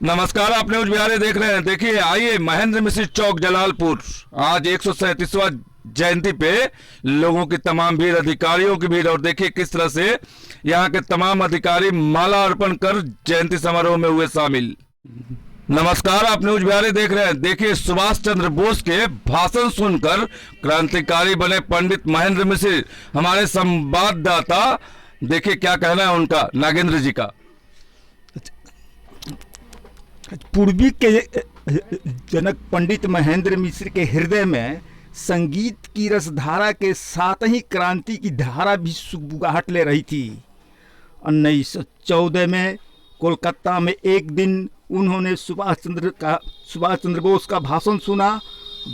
नमस्कार, आप न्यूज बिहार देख रहे हैं। देखिए, आइए महेंद्र मिश्र चौक जलालपुर, आज 137वां जयंती पे लोगों की तमाम भीड़, अधिकारियों की भीड़, और देखिए किस तरह से यहाँ के तमाम अधिकारी माला अर्पण कर जयंती समारोह में हुए शामिल। नमस्कार, आप न्यूज बिहार देख रहे हैं। देखिए, सुभाष चंद्र बोस के भाषण सुनकर क्रांतिकारी बने पंडित महेंद्र मिश्र। हमारे संवाददाता, देखिए क्या कहना है उनका, नागेंद्र जी का। पूर्वी के जनक पंडित महेंद्र मिश्र के हृदय में संगीत की रसधारा के साथ ही क्रांति की धारा भी सुगबुगाहट ले रही थी। 1914 में कोलकाता में एक दिन उन्होंने सुभाष चंद्र बोस का भाषण सुना।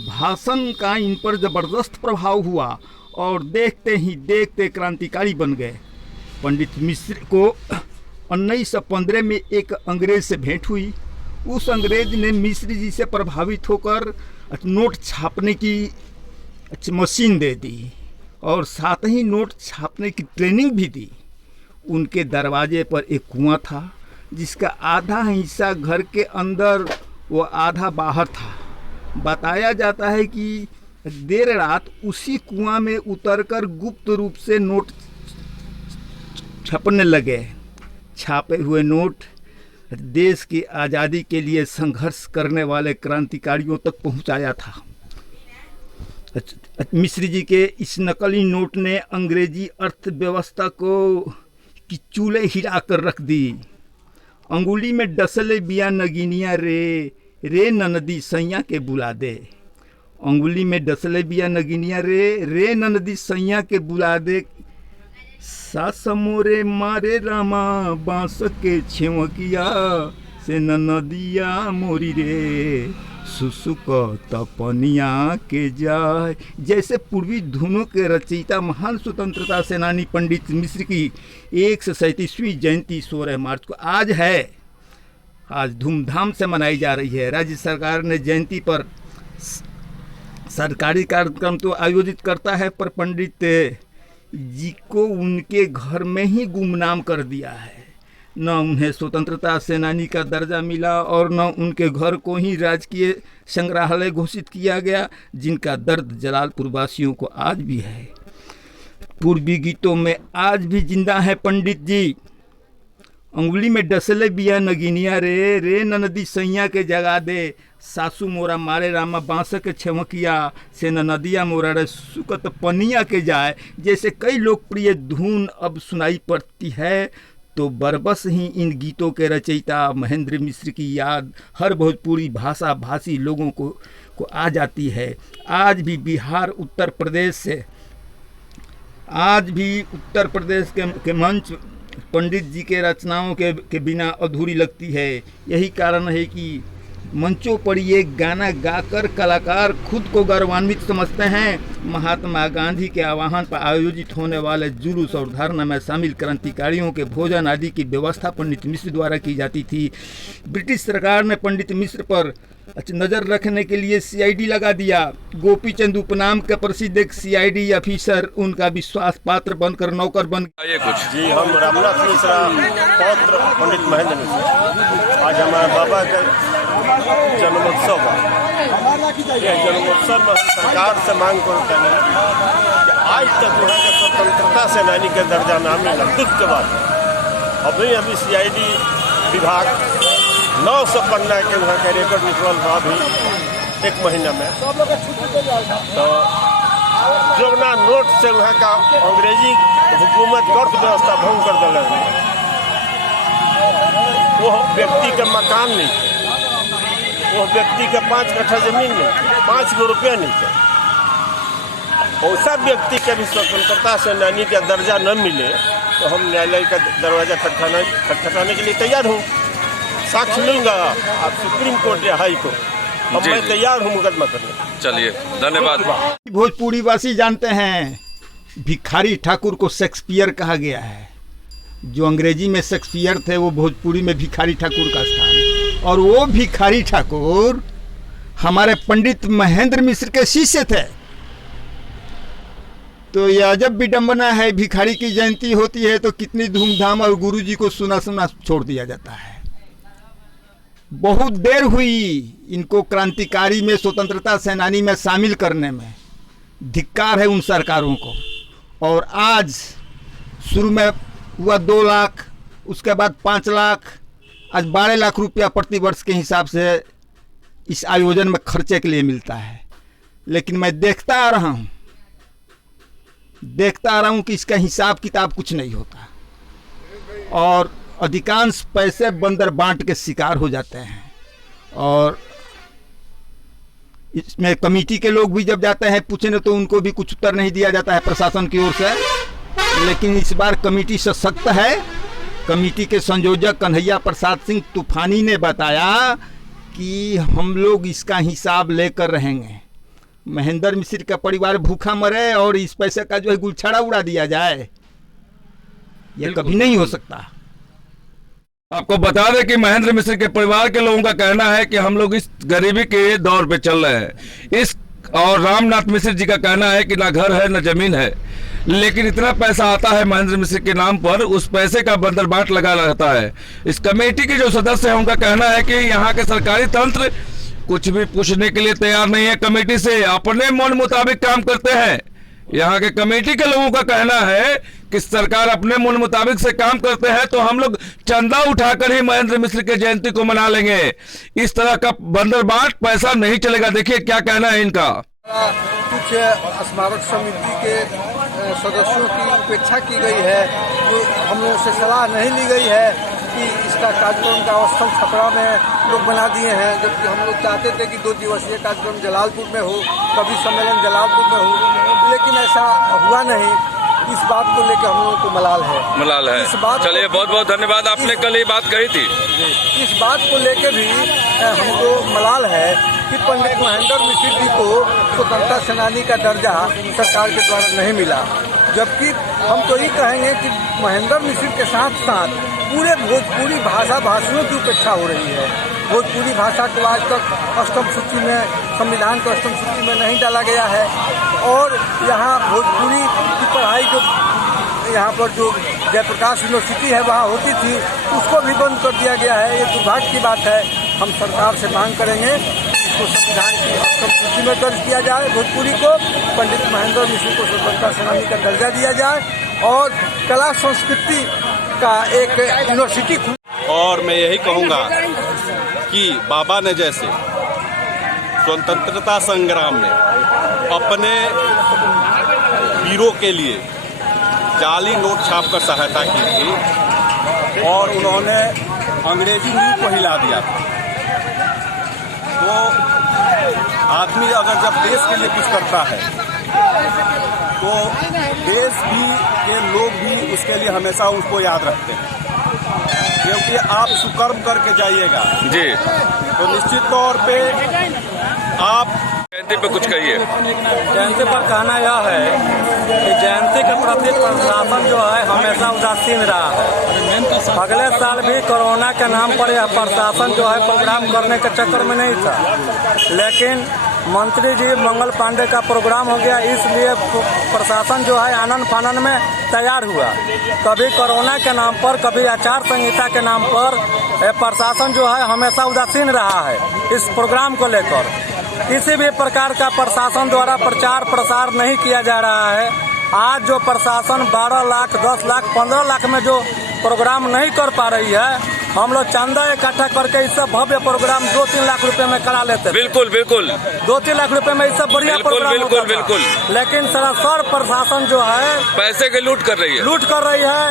भाषण का इन पर जबरदस्त प्रभाव हुआ और देखते ही देखते क्रांतिकारी बन गए। पंडित मिश्र को 1915 में एक अंग्रेज से भेंट हुई। उस अंग्रेज ने मिश्र जी से प्रभावित होकर नोट छापने की मशीन दे दी और साथ ही नोट छापने की ट्रेनिंग भी दी। उनके दरवाजे पर एक कुआं था जिसका आधा हिस्सा घर के अंदर व आधा बाहर था। बताया जाता है कि देर रात उसी कुआं में उतरकर गुप्त रूप से नोट छपने लगे। छापे हुए नोट देश की आज़ादी के लिए संघर्ष करने वाले क्रांतिकारियों तक पहुंचाया था। मिश्र जी के इस नकली नोट ने अंग्रेजी अर्थव्यवस्था को की चूल्हे हिला कर रख दी। अंगुली में डसले बिया नगिनिया रे ननदी सैया के बुला दे। अंगुली में डसले बिया नगिनिया रे ननदी सैया के बुला दे। सास मोरे मारे रामा बांस के छेवकिया से नदिया मोरी रे सुसुक तपनिया के जाए। जैसे पूर्वी धुनों के रचयिता महान स्वतंत्रता सेनानी पंडित मिश्र की 137वीं जयंती 16 मार्च को आज धूमधाम से मनाई जा रही है। राज्य सरकार ने जयंती पर सरकारी कार्यक्रम तो आयोजित करता है, पर पंडित जी को उनके घर में ही गुमनाम कर दिया है। न उन्हें स्वतंत्रता सेनानी का दर्जा मिला और न उनके घर को ही राजकीय संग्रहालय घोषित किया गया, जिनका दर्द जलालपुर वासियों को आज भी है। पूर्वी गीतों में आज भी जिंदा है पंडित जी। अंगुली में डसले बिया नगिनिया रे ननदी सैया के जगा दे। सासू मोरा मारे रामा बांस के छमकिया से नदिया मोरा रे सुकत पनिया के जाए। जैसे कई लोकप्रिय धुन अब सुनाई पड़ती है, तो बरबस ही इन गीतों के रचयिता महेंद्र मिश्र की याद हर भोजपुरी भाषा भाषी लोगों को आ जाती है। आज भी उत्तर प्रदेश के मंच पंडित जी के रचनाओं के बिना अधूरी लगती है। यही कारण है कि मंचों पर ये गाना गाकर कलाकार खुद को गौरवान्वित समझते हैं। महात्मा गांधी के आह्वान पर आयोजित होने वाले जुलूस और धरना में शामिल क्रांतिकारियों के भोजन आदि की व्यवस्था पंडित मिश्र द्वारा की जाती थी। ब्रिटिश सरकार ने पंडित मिश्र पर नज़र रखने के लिए CID लगा दिया। गोपी चंद उपनाम के प्रसिद्ध एक CID ऑफिसर उनका विश्वास पात्र बनकर नौकर बन गए। जी, हम रामनाथ मिश्रा पौत्र पंडित महेंद्र मिश्र। आज हमारे बाबा का जन्मोत्सव है। यह जन्मोत्सव में हम सरकार से मांग करते हैं कि आज तक वहाँ के स्वतंत्रता सेनानी का दर्जा ना मिला। दुख के बाद अभी CID विभाग 900 पन्ना के वहाँ का रिकॉर्ड निकल था अभी 1 महीना में। तो जो ना नोट से वहाँ का अंग्रेजी हुकूमत का अर्थव्यवस्था भंग कर दिल। वो व्यक्ति का मकान नहीं थे, वो व्यक्ति का 5 कट्ठा जमीन नहीं थे, 5 रुपया नहीं थे। ऐसा व्यक्ति के भी स्वतंत्रता सेनानी का दर्जा न मिले तो हम न्यायालय का दरवाजा खटखटाने के लिए तैयार हूँ। साक्ष्य लूंगा, आप सुप्रीम कोर्ट या हाई कोर्ट, अब मैं तैयार हूँ मुकदमा करने। चलिए, धन्यवाद। भोजपुरी वासी जानते हैं भिखारी ठाकुर को शेक्सपियर कहा गया है। जो अंग्रेजी में शेक्सपियर थे, वो भोजपुरी में भिखारी ठाकुर का स्थान, और वो भिखारी ठाकुर हमारे पंडित महेंद्र मिश्र के शिष्य थे। तो यह अजब विडंबना है, भिखारी की जयंती होती है तो कितनी धूमधाम और गुरुजी को सुना छोड़ दिया जाता है। बहुत देर हुई इनको क्रांतिकारी में, स्वतंत्रता सेनानी में शामिल करने में। धिक्कार है उन सरकारों को। और आज शुरू में हुआ 2 लाख, उसके बाद 5 लाख, आज 12 लाख रुपया प्रतिवर्ष के हिसाब से इस आयोजन में खर्चे के लिए मिलता है। लेकिन मैं देखता आ रहा हूँ कि इसका हिसाब किताब कुछ नहीं होता और अधिकांश पैसे बंदर बांट के शिकार हो जाते हैं। और इसमें कमेटी के लोग भी जब जाते हैं पूछने तो उनको भी कुछ उत्तर नहीं दिया जाता है प्रशासन की ओर से। लेकिन इस बार कमेटी सशक्त है। कमेटी के संयोजक कन्हैया प्रसाद सिंह तूफानी ने बताया कि हम लोग इसका हिसाब लेकर रहेंगे। महेंद्र मिश्र का परिवार भूखा मरे और इस पैसे का जो है गुलछड़ा उड़ा दिया जाए, यह कभी नहीं हो सकता। आपको बता दें कि महेंद्र मिश्र के परिवार के लोगों का कहना है कि हम लोग इस गरीबी के दौर पे चल रहे हैं। और रामनाथ मिश्र जी का कहना है कि ना घर है ना जमीन है, लेकिन इतना पैसा आता है महेंद्र मिश्र के नाम पर, उस पैसे का बंदरबाट लगा रहता है। इस कमेटी के जो सदस्य हैं उनका कहना है कि यहाँ के सरकारी तंत्र कुछ भी पूछने के लिए तैयार नहीं है। कमेटी से अपने मन मुताबिक काम करते हैं। यहाँ के कमेटी के लोगों का कहना है कि सरकार अपने मन मुताबिक से काम करते हैं, तो हम लोग चंदा उठाकर ही महेंद्र मिश्र के जयंती को मना लेंगे। इस तरह का बंदरबाट पैसा नहीं चलेगा। देखिए क्या कहना है इनका। कुछ स्मारक समिति के सदस्यों की उपेक्षा की गई है, जो हम लोगों से सलाह नहीं ली गई है कि इसका कार्यक्रम का स्थल छपरा में लोग बना दिए हैं, जबकि हम लोग चाहते थे कि 2 दिवसीय कार्यक्रम जलालपुर में हो, कवि सम्मेलन जलालपुर में हो, लेकिन ऐसा हुआ नहीं। इस बात को लेकर हम लोगों को मलाल है। इस बात चलिए बहुत बहुत धन्यवाद, आपने कल ये बात कही थी। इस बात को लेकर भी हमको मलाल है कि पंडित महेंद्र मिश्र जी को स्वतंत्रता सेनानी का दर्जा सरकार के द्वारा नहीं मिला, जबकि हम तो ये कहेंगे कि महेंद्र मिश्र के साथ साथ पूरे भोजपुरी भाषा भाषियों की उपेक्षा हो रही है। भोजपुरी भाषा को आज तक अष्टम सूची में, संविधान को अष्टम सूची में नहीं डाला गया है। और यहाँ भोजपुरी की पढ़ाई जो यहाँ पर जो जयप्रकाश यूनिवर्सिटी है वहाँ होती थी, उसको भी बंद कर दिया गया है। ये दुर्भाग्य की बात है। हम सरकार से मांग करेंगे इसको संविधान की अष्टम सूची में दर्ज किया जाए, भोजपुरी को, पंडित महेंद्र मिश्र को स्वतंत्रता सेनानी का दर्जा दिया जाए और कला संस्कृति का एक यूनिवर्सिटी। और मैं यही कहूँगा कि बाबा ने जैसे स्वतंत्रता संग्राम में अपने वीरों के लिए जाली नोट छापकर सहायता की थी और उन्होंने अंग्रेजी नींव को हिला दिया था। तो आदमी अगर जब देश के लिए कुछ करता है तो देश भी के लोग भी उसके लिए हमेशा उसको याद रखते हैं, क्योंकि आप सुकर्म करके जाइएगा जी तो निश्चित तौर पे आप जयंती पे कुछ कहिए। जयंती पर कहना यह है कि जयंती के प्रति प्रशासन जो है हमेशा उदासीन रहा है। अगले साल भी कोरोना के नाम पर यह प्रशासन जो है प्रोग्राम करने के चक्कर में नहीं था, लेकिन मंत्री जी मंगल पांडे का प्रोग्राम हो गया, इसलिए प्रशासन जो है आनन फानन में तैयार हुआ। कभी कोरोना के नाम पर, कभी आचार संहिता के नाम पर प्रशासन जो है हमेशा उदासीन रहा है इस प्रोग्राम को लेकर। किसी भी प्रकार का प्रशासन द्वारा प्रचार प्रसार नहीं किया जा रहा है। आज जो प्रशासन 12 लाख, 10 लाख, 15 लाख में जो प्रोग्राम नहीं कर पा रही है, हम लोग चंदा इकट्ठा करके इससे भव्य प्रोग्राम 2-3 लाख रुपए में करा लेते हैं। बिल्कुल बिल्कुल 2-3 लाख रुपए में इससे बढ़िया प्रोग्राम बिल्कुल बिल्कुल। लेकिन सरासर प्रशासन जो है पैसे की लूट कर रही है।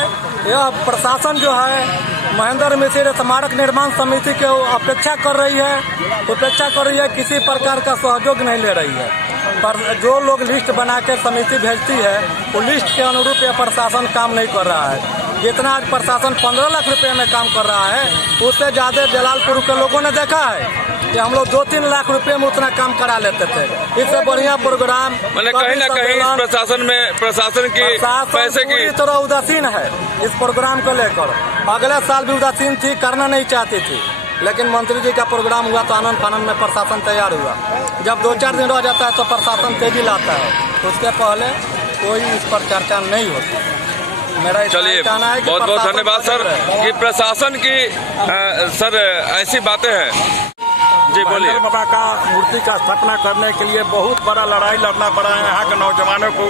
यह प्रशासन जो है महेंद्र मिश्र स्मारक निर्माण समिति के अपेक्षा कर रही है, किसी प्रकार का सहयोग नहीं ले रही है। पर जो लोग लिस्ट बना के समिति भेजती है, वो लिस्ट के अनुरूप यह प्रशासन काम नहीं कर रहा है। जितना आज प्रशासन 15 लाख रुपए में काम कर रहा है, उससे ज्यादा जलालपुर के लोगों ने देखा है कि हम लोग 2-3 लाख रुपए में उतना काम करा लेते थे। इससे बढ़िया प्रोग्राम मैंने कहीं ना कहीं प्रशासन की पैसे की पूरी तरह उदासीन है इस प्रोग्राम को लेकर। अगले साल भी उदासीन थी, करना नहीं चाहती थी, लेकिन मंत्री जी का प्रोग्राम हुआ तो आनंद फानंद में प्रशासन तैयार हुआ। जब 2-4 दिन रह जाता है तो प्रशासन तेजी लाता है, उसके पहले कोई इस पर चर्चा नहीं होती। मेरा इतना चलिए ही कहना है कि बहुत बहुत प्रशासन धन्यवाद सर बदल कि प्रशासन की सर ऐसी बातें हैं। जी बोलिए। महेंद्र बाबा का मूर्ति का स्थापना करने के लिए बहुत बड़ा लड़ाई लड़ना पड़ा है यहाँ के नौजवानों को,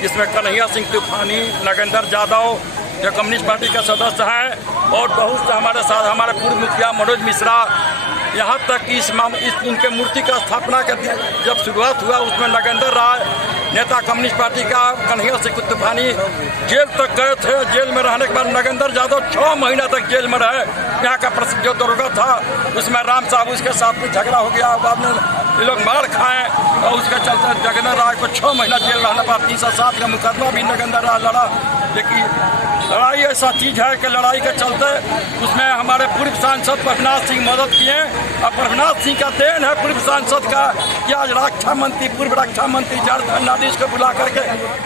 जिसमें कन्हैया सिंह तूफानी, नागेंद्र यादव जो कम्युनिस्ट पार्टी का सदस्य है, और बहुत से हमारे साथ हमारे पूर्व मुखिया मनोज मिश्रा, यहाँ तक कि इनके मूर्ति का स्थापना का जब शुरुआत हुआ उसमें नागेंद्र राय नेता कम्युनिस्ट पार्टी का, कन्हैया सिंह तूफानी जेल तक गए थे। जेल में रहने के बाद नागेंद्र यादव 6 महीना तक जेल में रहे। यहाँ का प्रसिद्ध जो दरोगा था उसमें राम साहब, उसके साथ में झगड़ा हो गया, बाद में ये लोग मार खाए और उसके चलते नागेंद्र राय को 6 महीना जेल रहने पर 307 का मुकदमा भी नागेंद्र राय लड़ा। लेकिन लड़ाई ऐसा चीज़ है कि लड़ाई के चलते उसमें हमारे पूर्व सांसद प्रभुनाथ सिंह मदद किए, और प्रभुनाथ सिंह का देन है पूर्व सांसद का कि आज रक्षा मंत्री, पूर्व रक्षा मंत्री जॉर्ज फर्नांडिस को बुला करके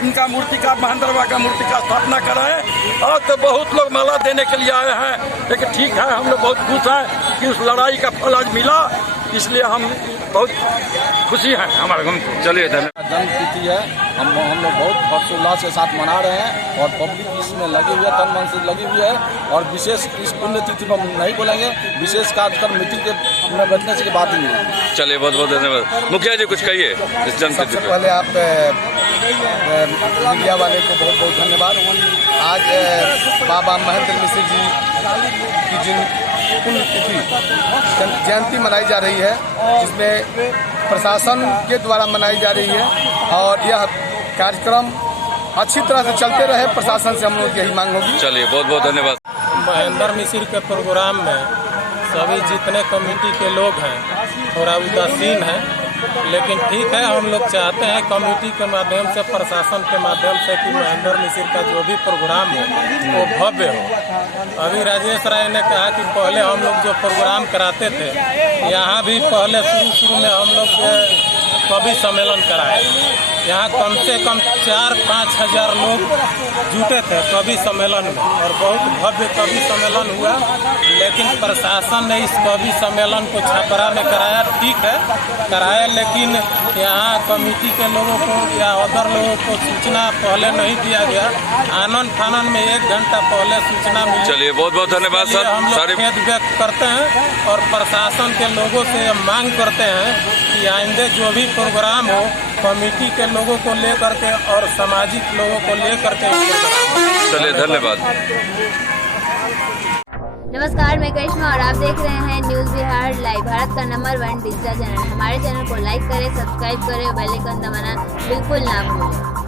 इनका मूर्ति का, महेंद्र बाबा का मूर्ति का स्थापना कराएं। और तो बहुत लोग माला देने के लिए आए हैं, लेकिन ठीक है, हम लोग बहुत खुश हैं कि उस लड़ाई का फल आज मिला, इसलिए हम बहुत खुशी हैं हमारे गाँव को। चलिए धन्यवाद। जन्मतिथि है, हम लोग बहुत हर्षोल्लास के साथ मना रहे हैं और पब्लिक इसमें लगी हुई है, तन मन से लगी हुई है। और विशेष इस पुण्यतिथि में हम नहीं बोलेंगे, विशेष कार्यक्रम मीटिंग के में बैठने से बात ही नहीं। चलिए बहुत बहुत धन्यवाद। मुखिया जी कुछ कहिए इस जन्मतिथि सबसे पे। पहले आप मीडिया वाले को बहुत बहुत धन्यवाद। आज बाबा महेंद्र मिश्र जी की जिन पुण्यतिथि जयंती मनाई जा रही है, जिसमें प्रशासन के द्वारा मनाई जा रही है, और यह कार्यक्रम अच्छी तरह से चलते रहे, प्रशासन से हम लोग यही मांग होगी। चलिए बहुत बहुत धन्यवाद। महेंद्र मिश्र के प्रोग्राम में सभी जितने कमेटी के लोग हैं थोड़ा उदासीन है, लेकिन ठीक है, हम लोग चाहते हैं कमेटी के माध्यम से, प्रशासन के माध्यम से कि महेंद्र मिश्र का जो भी प्रोग्राम हो वो भव्य हो। अभी राजेश राय ने कहा कि पहले हम लोग जो प्रोग्राम कराते थे, यहाँ भी पहले शुरू में हम लोग कवि सम्मेलन कराए, यहाँ कम से कम 4-5 हज़ार लोग जुटे थे कवि सम्मेलन में, और बहुत भव्य कवि सम्मेलन हुआ। लेकिन प्रशासन ने इस कवि सम्मेलन को छपरा में कराया, ठीक है कराया, लेकिन यहाँ कमेटी के लोगों को या अदर लोगों को सूचना पहले नहीं दिया गया। आनन फानन में 1 घंटा पहले सूचना मिली। चलिए बहुत बहुत धन्यवाद सर। हम लोग खेद व्यक्त करते हैं और प्रशासन के लोगों से मांग करते हैं कि आइंदे जो भी प्रोग्राम हो कमेटी के लोगों को लेकर के और सामाजिक लोगों को लेकर के। चलिए धन्यवाद। नमस्कार, मैं करिश्मा और आप देख रहे हैं न्यूज़ बिहार लाइव, भारत का नंबर 1 डिजिटल चैनल। हमारे चैनल को लाइक करें, सब्सक्राइब करें, बेल आइकन दबाना बिल्कुल ना भूलें।